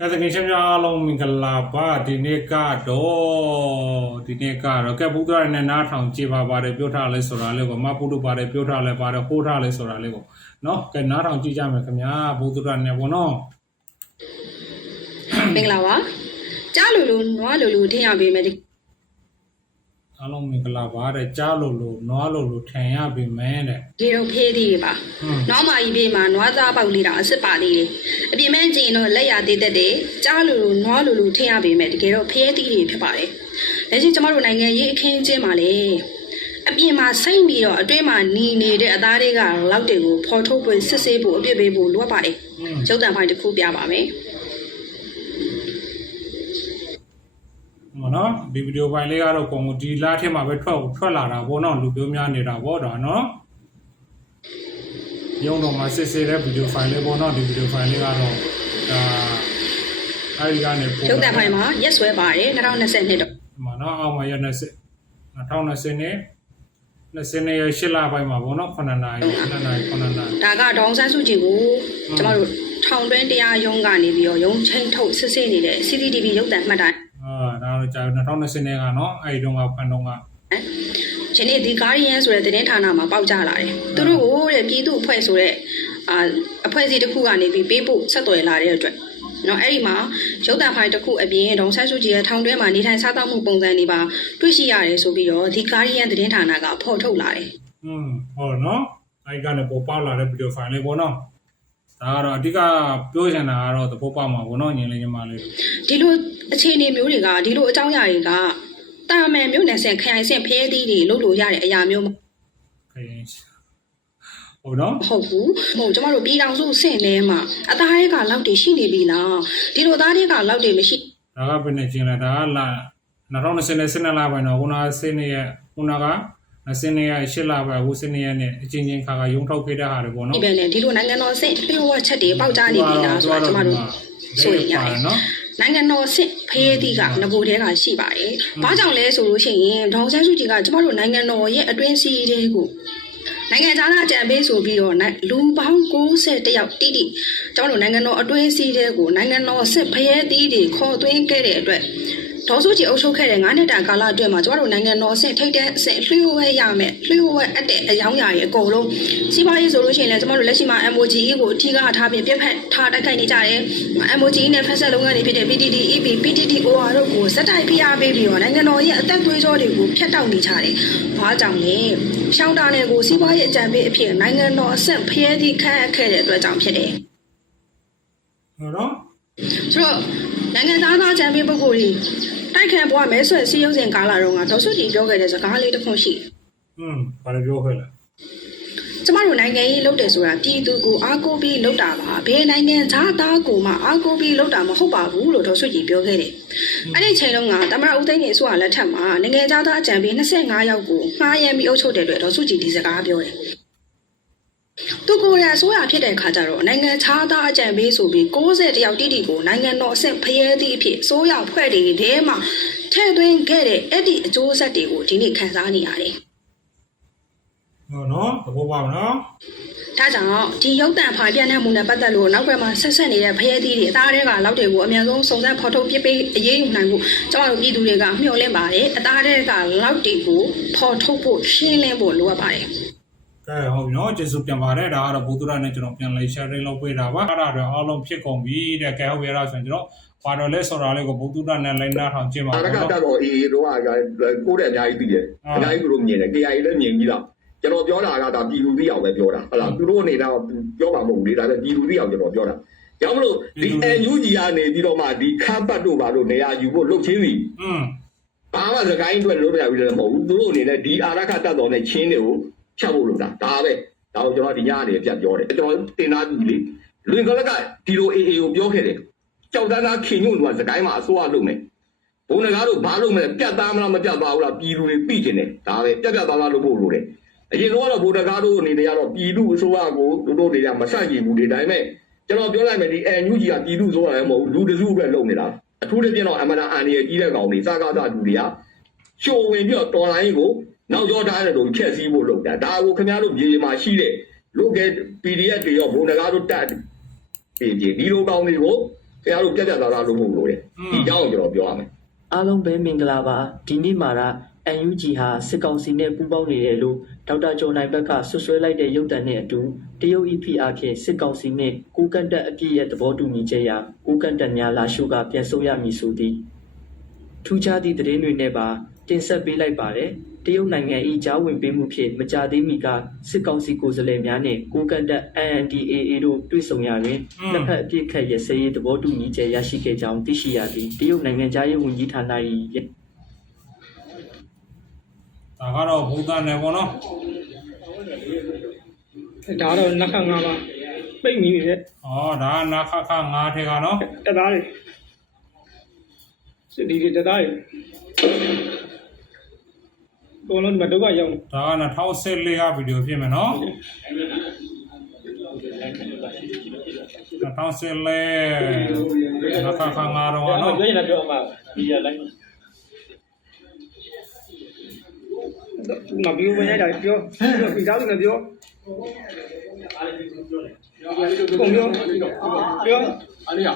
ကဲသခင်ရှင်များအားလုံးမင်္ဂလာပါဒီနေ့ကတော့ဒီနေ့ကတော့ကဲဘုရားရနဲ့နားထောင်ကြည့်ပါပါတယ်ပြောထားလဲဆိုတာလေးကိုမပုဒုပါတယ်ပြောထားလဲပါတယ်ဟိုးထားလဲဆိုတာလေးကိုနော်ကဲနားထောင်ကြည့်ကြမယ်ခင်ဗျာဘုရားရနဲ့ဘောနော်မင်္ဂလာပါကြားလူလူနွားလူလူထင်ရပေးမယ်ဒီ အားလုံးမင်္ဂလာပါတဲ့ကြားလို့လို့နွားလို့လို့ထင်ရပြီမဲတဲ့ဒီတော့ဖေးသေးတွေပါဟွန်းနောက်မှကြီးပေးမှာနွားသားပေါက်လေးတော့အစ်စ်ပါသေးတယ်အပြင်မဲ့ကြည့်ရင်တော့လက်ရသေးတတ်တယ်ကြားလူလူနွားလူလူထင်ရပေးမယ်တကယ်တော့ဖေးသေးတွေဖြစ်ပါတယ်လက်ရှိကျမတို့နိုင်ငံရေးအခင်းအကျင်းမှာလေအပြင်မှာစိတ်ပြီးတော့အတွင်းမှာหนีနေတဲ့အသားတွေကလောက်တွေကိုဖော်ထုတ်ဖို့စစ်ဆေးဖို့အပြစ်ပေးဖို့လိုအပ်ပါတယ်ဟွန်းကျုပ်တန်ဖိုင်တစ်ခုပြပါမယ် မနော်ဒီဗီဒီယိုဖိုင်လေးကတော့ပုံဒီလားထဲမှာပဲထွက်ထွက်လာတာပေါ့နော်လူပြောများနေတာပေါ့ဒါနော်ရုံတော့မှာစစ်စစ်တဲ့ဗီဒီယိုဖိုင်လေးပေါ့နော်ဒီဗီဒီယိုဖိုင်လေးကတော့ဒါအဲဒီကနေပုံကျုပ်တန်ဖိုင်မှာရက်ဆွဲပါတယ်2022တော့မနော်အောင်မရနေစစ်2020နဲ့20နဲ့ရရှစ်လပိုင်းမှာပေါ့နော်9နာရီ9နာရီ9နာရီဒါကဒေါအောင်ဆန်းစုကြည်ကိုကျမတို့ထောင်တွင်းတရားရုံးကနေပြီးတော့ရုံးချင်းထုတ်စစ်ဆေးနေတဲ့ CCTV ရုပ်သံမှတ်တမ်း အာဒါတော့ကြာ2020နဲ့ကနော်အဲဒီတုန်းကဖန်တုန်းကယနေ့ဒီ Guardian ဆိုတဲ့သတင်းဌာနမှာပေါက်ကြလာတယ်သူတို့ကိုတဲ့ပြည်သူအဖွဲ့ဆိုတဲ့အာအဖွဲ့အစည်းတစ်ခုကနေပြီးပေးဖို့ဆက်သွယ်လာတဲ့အတွက်နော်အဲ့ဒီမှာရုပ်သံဖိုင်တစ်ခုအပြင်ဒေါအောင်ဆန်းစုကြည်ရဲ့ထောင်တွင်းမှာနေထိုင်စားသောက်မှုပုံစံတွေပါတွေ့ရှိရတယ်ဆိုပြီးတော့ဒီ Guardian သတင်းဌာနကဖော်ထုတ်လာတယ်อืมဟုတ်နော်အဲဒီကနေပေါ်ပေါက်လာတဲ့ဗီဒီယိုဖိုင်လေးပေါ့နော် ဒါကတော့အဓိကပြောချင်တာကတော့သဘောပေါက်မှာပေါ့နော်ညီလေးညီမလေးတို့ဒီလိုအခြေအနေမျိုးတွေကဒီလိုအကြောင်းအရာတွေကတာမန်မျိုးနဲ့ဆင်ခရိုင်ဆင်ဖဲသီးတွေလုပ်လို့ရတဲ့အရာမျိုးမခရင်ဟုတ်နော်ဟုတ်ဘူးဟိုကျမတို့ပြည်တော်စုဆင့်လဲမှာအသားတွေကလောက်တွေရှိနေပြီလားဒီလိုသားတွေကလောက်တွေမရှိဒါကဘယ်နဲ့ကျင်းလဲဒါကလာ2020နဲ့12လပိုင်းတော့ခုနကစနေရခုနက 20နဲ့ရ8လပိုင်းအခုစနေရနဲ့အချင်းချင်းခါခါရုံထုတ်ခဲ့တဲ့ဟာတွေပေါ့နော်ဒီပဲနဲ့ဒီလိုနိုင်ငံတော်ဆင့်လျှို့ဝှက်ချက်တွေပေါက်ကြားနေပြီလားဆိုတာကျမတို့ဆိုရင်ရတယ်နော်နိုင်ငံတော်ဆင့်ဖေးသီးကငကိုတဲကရှိပါတယ်။ဘာကြောင့်လဲဆိုလို့ရှိရင်ဒေါအောင်ဆန်းစုကြည်ကကျမတို့နိုင်ငံတော်ရဲ့အတွင်းစည်းတွေကိုနိုင်ငံသားအကြံပေးဆိုပြီးတော့နိုင်လူပေါင်း60တယောက်တိတိကျမတို့နိုင်ငံတော်အတွင်းစည်းတွေကိုနိုင်ငံတော်စစ်ဖရဲသီးတွေခေါ်သွင်းခဲ့တဲ့အတွက် ဒေါ်စုကြည်အုပ်ချုပ်ခဲ့တဲ့9နှစ်တာကာလအတွင်းမှာကျမတို့နိုင်ငံတော်ဆင့်ထိတ်တဲ့အဆင့်လျှို့ဝှက်ရမယ်လျှို့ဝှက်အပ်တဲ့အယောင်းအရာတွေအကုန်လုံးစီးပွားရေးဆိုလို့ရှိရင်လည်းကျမတို့လက်ရှိမှာ MOGE ကိုအထီးကထားပြီးပြက်ဖက်ထားတိုက်ခိုက်နေကြတယ် MOGE နဲ့ဖက်ဆက်လုပ်ငန်းတွေဖြစ်တဲ့ PTT EP PTT OR တို့ကိုစက်တိုက်ဖိအားပေးပြီးတော့နိုင်ငံတော်ရဲ့အသက်သွေးကြောတွေကိုဖျက်တောက်နေကြတယ်။ဘာကြောင့်လဲ။ရှောင်းတာနယ်ကိုစီးပွားရေးအကြံပေးအဖြစ်နိုင်ငံတော်အဆင့်ဖျဲသည့်ခန့်အပ်ခဲ့တဲ့အတွက်ကြောင့်ဖြစ်တယ်ဟုတ်နော်။ဆိုတော့နိုင်ငံသားသားအကြံပေးပုဂ္ဂိုလ်တွေ တိုက်ခံပွားမဲဆွဲစီးရုံးစဉ်ကာလတုန်းကဒေါ်စုကြည်ပြောခဲ့တဲ့စကားလေးတစ်ခုရှိတယ်อืมဘာလို့ပြောခဲ့လဲကျမတို့နိုင်ငံရေးလုပ်တယ်ဆိုတာပြည်သူကိုအားကိုးပြီးလုပ်တာပါဘယ်နိုင်ငံသားသားကိုမှအားကိုးပြီးလုပ်တာမဟုတ်ပါဘူးလို့ဒေါ်ဆွကြီးပြောခဲ့တယ်။အဲ့ဒီချိန်တုန်းကတမရဦးသိန်းကြီးအစိုးရလက်ထက်မှာနိုင်ငံသားသားအကြံပေး25ယောက်ကိုငှားရမ်းပြီးအုပ်ချုပ်တဲ့အတွက်ဒေါ်ဆွကြီးဒီစကားပြောတယ်။ သူကိုယ်ရအစိုးရဖြစ်တဲ့အခါကျတော့နိုင်ငံခြားသားအကြံပေးဆိုပြီး60တယောက်တိတိကိုနိုင်ငံတော်အဆင့်ဖျဲသည့်အဖြစ်အစိုးရဖွဲ့တွေထဲမှာထည့်သွင်းခဲ့တဲ့အဲ့ဒီအကျိုးဆက်တွေကိုဒီနေ့ခံစားနေရတယ်။ဟုတ်နော်သဘောပေါက်နော်ဒါကြောင့်ဒီရုပ်တံဖာပြန့်တဲ့မှုနဲ့ပတ်သက်လို့နောက်ဘက်မှာဆက်ဆက်နေတဲ့ဖရဲသီးတွေအသားတွေကလောက်တွေကိုအများဆုံးစုံစမ်းဖော်ထုတ်ပြပေးအရေးယူနိုင်ဖို့ကျမတို့ပြည်သူတွေကမျှော်လင့်ပါတယ်အသားတွေကလောက်တွေကိုဖော်ထုတ်ဖို့ရှင်းလင်းဖို့လိုအပ်ပါတယ် ကဲဟုတ်ပြီနော်ကျေးဇူးပြန်ပါတယ်ဒါကတော့ဘုသူရနဲ့ကျွန်တော်ပြန်လေး share လုပ်ပေးတာပါအဲ့ဒါတော့အားလုံးဖြစ်ကုန်ပြီတဲ့ကဲဟုတ်ပြီအဲ့ဒါဆိုရင်ကျွန်တော်ပါတော်လဲဆိုတာလေးကိုဘုသူရနဲ့လိုင်းနာထောင်ကျင့်ပါအာရတော့ကတက်တော့အေးတော့ကကိုယ်တဲ့အများကြီးသိတယ်အာအများကြီးသူတို့မြင်တယ် KI လည်းမြင်ပြီးတော့ကျွန်တော်ပြောတာကဒါပြည်လူသိအောင်ပဲပြောတာဟုတ်လားသူတို့အနေနဲ့တော့ပြောပါမဟုတ်ဘူးလေဒါပေမဲ့ပြည်လူသိအောင်ကျွန်တော်ပြောတာကြောင့်မလို့ဒီ NUG ကနေပြီးတော့မှဒီခမ်းပတ်တို့ပါလို့နေရာယူဖို့လှုပ်ချင်းစီอืมဘာမှစကိုင်းအတွက်လုပ်ရပြီလည်းမဟုတ်ဘူးသူတို့အနေနဲ့ဒီအာရကတက်တော်နဲ့ချင်းတွေကို ဖြတ်ဖို့လုပ်တာဒါပဲဒါကိုကျွန်တော်ဒီညအနေနဲ့ပြတ်ပြောတယ်ကျွန်တော်တင်သားပြီလေလွင်ကလကဒီလို AA ကိုပြောခဲ့တယ်ကြောက်တန်းသားခင်ညွန့်ကစကိုင်းမှာအစိုးရလုပ်မယ်ဘုံနဂါတို့ဘာလို့မလဲပြတ်သားမလားမပြတ်သားဘူးလားပြည်သူတွေပြီးကျင်တယ်ဒါပဲပြတ်ပြတ်သားသားလုပ်ဖို့လိုတယ်အရင်ကတော့ဘုံနဂါတို့အနေနဲ့ကတော့ပြည်သူအစိုးရကိုသူတို့တွေကမဆန့်ကျင်ဘူးဒီတိုင်းမဲ့ကျွန်တော်ပြောလိုက်မယ်ဒီ NUG ကပြည်သူအစိုးရလည်းမဟုတ်ဘူးလူတစုအတွက်လုပ်နေတာအထူးသဖြင့်တော့အမနာအန်ရကြီးတဲ့ကောင်တွေစကားသားလူတွေကရှိုးဝင်ပြီးတော့တော်လိုင်းကို နောက်ကျောထားတဲ့လူဖြက်စီးဖို့လုပ်တာဒါကိုခင်ဗျားတို့ပြည်မှာရှိတဲ့လူက PDF တွေရောဘုံနဂါတို့တက်ပြည်ပြည်ဒီလိုကောင်တွေကိုခင်ဗျားတို့ပြက်ပြက်သားသားလုပ်ဖို့လိုတယ်ဒီအကြောင်းကိုကျွန်တော်ပြောရမယ်အားလုံးပဲမင်္ဂလာပါဒီနေ့မှာတော့ UNG ဟာစစ်ကောင်စီနဲ့ပူးပေါင်းနေတယ်လို့ဒေါက်တာကျော်နိုင်ဘက်ကဆွဆွဲလိုက်တဲ့ရုပ်သံနဲ့အတူတရုတ် EPR ဖြင့်စစ်ကောင်စီနဲ့ကိုကန့်တက်အပြည့်ရဲ့သဘောတူညီချက်အရကိုကန့်တက်များလာရှိုးကပြန်ဆုတ်ရမည်ဆိုသည်ထူးခြားသည့်သတင်းတွေနဲ့ပါတင်ဆက်ပေးလိုက်ပါတယ် တရုတ်နိုင်ငံ၏ကြားဝင်ပေးမှုဖြင့်မကြသေးမီကစစ်ကောင်စီကိုယ်စားလှယ်များနှင့်ကိုကန့်တက် NNDAA တို့တွေ့ဆုံရတွင်နှစ်ဖက်အပြစ်ခတ်ရစရေးသဘောတူညီချက်ရရှိခဲ့ကြောင်းသိရှိရသည်တရုတ်နိုင်ငံသားရေးဝန်ကြီးဌာန၏ဒါကတော့ဘုဒ္ဓနယ်ပေါ့နော်ဒါတော့နက်ခတ်ငါးပါပိတ်မိနေတဲ့ဩဒါကနာခခငါးထဲကနော်တက်သားတွေစစ်ဒီတွေတက်သားတွေ ဘုံလုံးဒီမှာဒုက္ခရောက်နေဒါက2014ကဗီဒီယိုဖြစ်မယ်နော်2014နာခခငါးတော့ကနော်ပြောရင်လည်းပြောမှာဒီရလိုက်မပြီးဝင်ရတာပြောပြောပြီးသားလည်းပြောကုန်ပြောပြောအားရ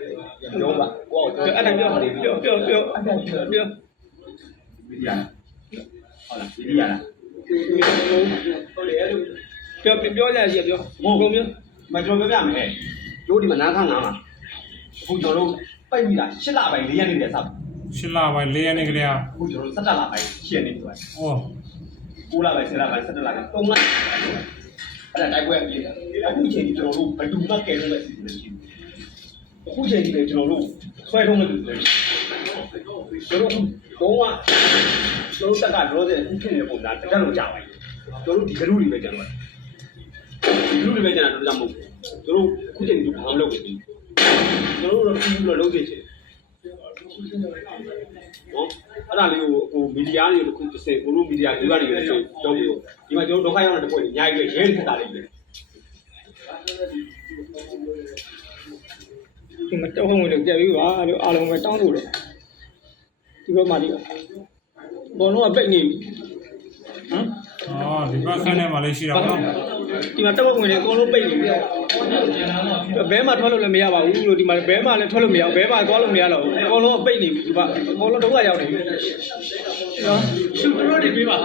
ဒီရောပါကိုအဲ့ဒါပြောပြောပြောပြောပြောဗီဒီယိုဟုတ်လားဗီဒီယိုလားပြောပြောရစီပြောကုန်ပြောမကျွန်တော်ပြောပြမယ်တို့ဒီမှာနားခန်းငါမှာအခုကျွန်တော်တို့ပိတ်ပြီလား၈လပိုင်း၄ရက်နေတယ်စပ်ရှစ်လပိုင်း၄ရက်နေ့ကလေးကအခုကျွန်တော်တို့၁၇လပိုင်း၈ရက်နေပြီဩ9လပိုင်း10လပိုင်း17လပိုင်း3လ အဲ့ဒါတိုက်ပွဲအပြည့်အခုချိန်ကြီးကျွန်တော်တို့ဘယ်သူမှကယ်လို့မဖြစ်ဘူးအခုချိန်ကြီးလေကျွန်တော်တို့ဆွဲထုံးမလို့ကျွန်တော်တို့ဘောကကျွန်တော်တက်ကလောတဲ့အခုဖြစ်နေတဲ့ပုံစံတကယ်လို့ကြာပါကျွန်တော်တို့ဒီကလူတွေပဲကြံတော့ဒီလူတွေပဲကြံတော့ကြောက်မဟုတ်ကျွန်တော်အခုချိန်ကြီးဘာမှမလုပ်ဘူးကျွန်တော်တို့တော့ပြီးပြီးတော့လုပ်နေချင် နော်အဲ့ဒါလေးကိုဟိုမီဒီယာတွေတခုတစ်စက်ဘုလို့မီဒီယာတွေကနေဆိုတော့ပြီးဒီမှာကျွန်တော်ဒုက္ခရောက်တဲ့ပွဲတွေအများကြီးပဲရဲတွေထက်တာလေးပဲဒီမှာတောင်းဝင်လို့ကြက်ပြီးပါလို့အားလုံးပဲတောင်းလို့တယ်ဒီဘက်မှာဒီဘောလုံးကပိတ်နေပြီဟမ်ဩဒီဘက်ခန်းထဲမှာလေးရှိတာပေါ့နော် ဒီမှာတောက်ဝင်နေအကုန်လုံးပိတ်နေပြီဘဲမှာထွက်လို့လည်းမရပါဘူးလို့ဒီမှာဘဲမှာလည်းထွက်လို့မရဘူးဘဲမှာသွားလို့မရတော့ဘူးအကုန်လုံးပိတ်နေပြီဒီမှာအကုန်လုံးဒုက္ခရောက်နေပြီနော်ရှုပ်လို့နေပြီပါ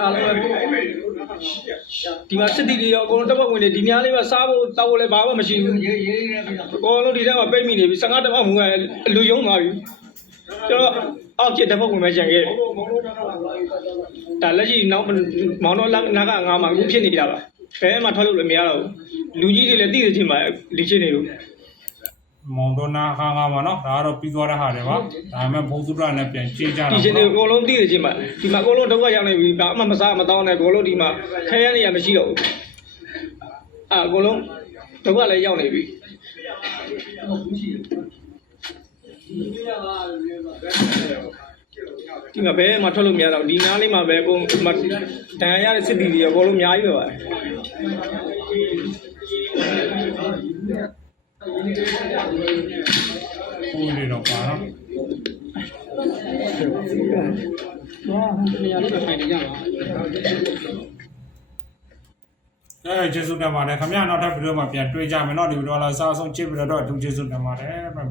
အားလုံးဒီမှာစစ်တီတွေရောအကုန်လုံးတက်ဝင်နေဒီများလေးမှာစားဖို့တောက်ဖို့လည်းဘာမှမရှိဘူးအကုန်လုံးဒီထဲမှာပိတ်မိနေပြီ15တက်မှမူကအလူယုံသွားပြီကျွန်တော်အောက်ကျတက်ဖို့ဝင်မဲ့ကြံခဲ့တယ်ဒါလက်ရှိနောက်မောင်တော့နာကငါမှအခုဖြစ်နေကြပါ ဘဲမှာထွက်လို့လည်းမရတော့ဘူးလူကြီးတွေလည်းတည်နေချင်းမှာလီချင်နေလို့မောင်ဒနာခါငါမှာနော်ဒါကတော့ပြီးသွားတဲ့ဟာတွေပါဒါပေမဲ့ဘုသူဒ္ဓနဲ့ပြန်ကြည့်ကြတာဒီပေါ့ချင်းတွေနော်အကုန်လုံးတည်နေချင်းမှာဒီမှာအကုန်လုံးဒုက္ခရောက်နေပြီဘာမှမစားမတောင်းနဲ့အကုန်လုံးဒီမှာခဲရနေရမရှိတော့ဘူးအာအကုန်လုံးဒုက္ခလည်းရောက်နေပြီ ဒီမှာဘဲမှာထွက်လို့မရတော့ဒီနားလေးမှာပဲအကုန်ဒီမှာတန်ရရတဲ့စစ်တီတွေအကုန်လုံးအများကြီးပဲပါတယ် ကိုယ်လေးတော့ပါနော် နေရာလေးပဲထိုင်နေကြပါ အဲကျေးဇူးတင်ပါတယ်ခင်ဗျာနောက်ထပ်ဗီဒီယိုမှာပြန်တွေ့ကြမယ်เนาะဒီဗီဒီယိုလာစားဆုံးကြည့်ပြီးတော့အထူးကျေးဇူးတင်ပါတယ်